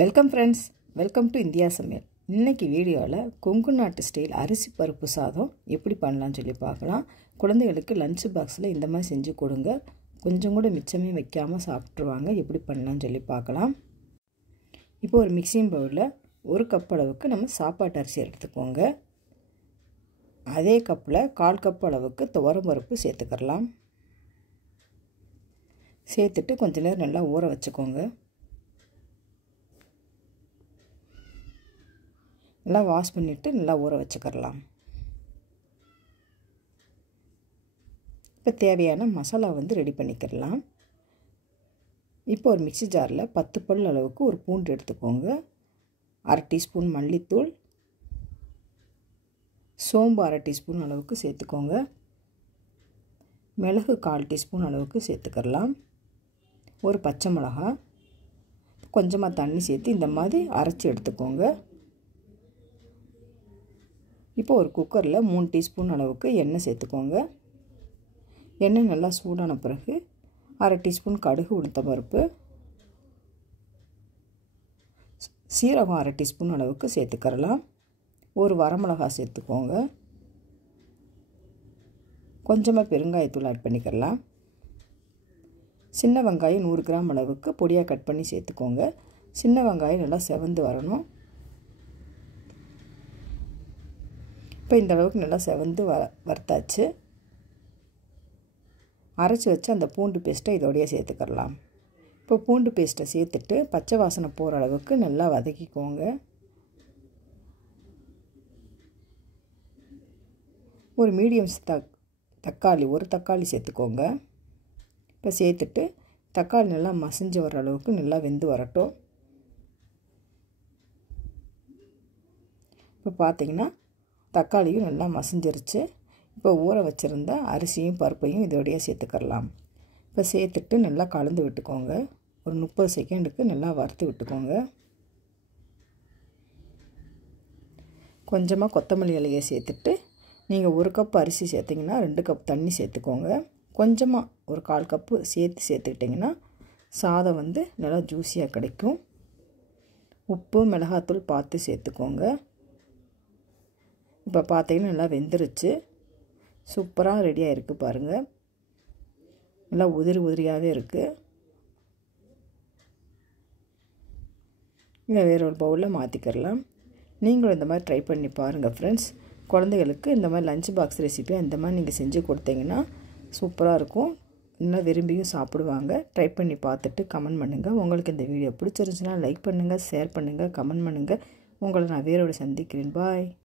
Welcome friends, welcome to India சமையல். இன்றைக்கி வீடியோவில் கொங்கு நாட்டு ஸ்டைல் அரிசி பருப்பு சாதம் எப்படி பண்ணலான்னு சொல்லி பார்க்கலாம். குழந்தைகளுக்கு லஞ்ச் பாக்ஸில் இந்த மாதிரி செஞ்சு கொடுங்க, கொஞ்சம் கூட மிச்சமே வைக்காமல் சாப்பிட்ருவாங்க. எப்படி பண்ணலான்னு சொல்லி பார்க்கலாம். இப்போ ஒரு மிக்சிங் பவுலில் 1 கப் அளவுக்கு நம்ம சாப்பாட்டு அரிசி எடுத்துக்கோங்க. அதே கப்பில் 1/4 கப் அளவுக்கு துவரம் பருப்பு சேர்த்துக்கலாம். சேர்த்துட்டு கொஞ்ச நேரம் நல்லா ஊற வச்சுக்கோங்க. நல்லா வாஷ் பண்ணிவிட்டு நல்லா ஊற வச்சுக்கலாம். இப்போ தேவையான மசாலா ரெடி பண்ணிக்கலாம். இப்போ ஒரு மிக்ஸி ஜாரில் 10 பல் அளவுக்கு ஒரு பூண்டு எடுத்துக்கோங்க. 1/2 டீஸ்பூன் மல்லித்தூள், சோம்பு 1/2 டீஸ்பூன் அளவுக்கு சேர்த்துக்கோங்க. மிளகு 1/4 டீஸ்பூன் அளவுக்கு சேர்த்துக்கலாம். ஒரு பச்சை மிளகா, கொஞ்சமாக தண்ணி சேர்த்து இந்த மாதிரி அரைச்சி எடுத்துக்கோங்க. இப்போ ஒரு குக்கரில் 3 டீஸ்பூன் அளவுக்கு எண்ணெய் சேர்த்துக்கோங்க. எண்ணெய் நல்லா சூடான பிறகு 1/2 டீஸ்பூன் கடுகு உளுத்தம் பருப்பு, சீரகம் 1/2 டீஸ்பூன் அளவுக்கு சேர்த்துக்கலாம். ஒரு வரமிளகாய் சேர்த்துக்கோங்க. கொஞ்சமாக பெருங்காயத்தூள் ஆட் பண்ணிக்கலாம். சின்ன வெங்காயம் 100 கிராம் அளவுக்கு பொடியாக கட் பண்ணி சேர்த்துக்கோங்க. சின்ன வெங்காயம் நல்லா செவந்து வரணும். இப்போ இந்த அளவுக்கு நல்லா செவந்து வறுத்தாச்சு. அரைச்சி வச்சு அந்த பூண்டு பேஸ்ட்டை இதோடையே சேர்த்துக்கலாம். இப்போ பூண்டு பேஸ்ட்டை சேர்த்துட்டு பச்சை வாசனை போகிற அளவுக்கு நல்லா வதக்கிக்கோங்க. ஒரு மீடியம் தக்காளி, ஒரு தக்காளி சேர்த்துக்கோங்க. இப்போ சேர்த்துட்டு தக்காளி நல்லா மசிஞ்சு வர அளவுக்கு நல்லா வெந்து வரட்டும். இப்போ பார்த்திங்கன்னா தக்காளியும் நல்லா மசிஞ்சிருச்சு. இப்போ ஊற வச்சுருந்த அரிசியும் பருப்பையும் இதோடையே சேர்த்துக்கலாம். இப்போ சேர்த்துட்டு நல்லா கலந்து விட்டுக்கோங்க. ஒரு 30 செகண்டுக்கு நல்லா வறுத்து விட்டுக்கோங்க. கொஞ்சமாக கொத்தமல்லி இலையை சேர்த்துட்டு நீங்கள் 1 கப் அரிசி சேர்த்திங்கன்னா 2 கப் தண்ணி சேர்த்துக்கோங்க. கொஞ்சமாக ஒரு 1/4 கப்பு சேர்த்துக்கிட்டிங்கன்னா சாதம் நல்லா ஜூஸியாக கிடைக்கும். உப்பு மிளகாத்தூள் பார்த்து சேர்த்துக்கோங்க. இப்போ பார்த்தீங்கன்னா நல்லா வெந்துருச்சு. சூப்பராக ரெடியாக இருக்குது பாருங்கள். நல்லா உதிரி உதிரியாகவே இருக்குது. இதை வேறு ஒரு பவுலில் மாற்றிக்கிறலாம். நீங்களும் இந்த மாதிரி ட்ரை பண்ணி பாருங்கள் ஃப்ரெண்ட்ஸ். குழந்தைகளுக்கு இந்த மாதிரி லஞ்ச் பாக்ஸ் ரெசிபியாக இந்த மாதிரி நீங்கள் செஞ்சு கொடுத்தீங்கன்னா சூப்பராக இருக்கும். இன்னும் விரும்பியும் சாப்பிடுவாங்க. ட்ரை பண்ணி பார்த்துட்டு கமெண்ட் பண்ணுங்கள். உங்களுக்கு இந்த வீடியோ பிடிச்சிருந்துச்சுன்னா லைக் பண்ணுங்கள், ஷேர் பண்ணுங்கள், கமெண்ட் பண்ணுங்கள். உங்களை நான் வேறோடு சந்திக்கிறேன். பாய்.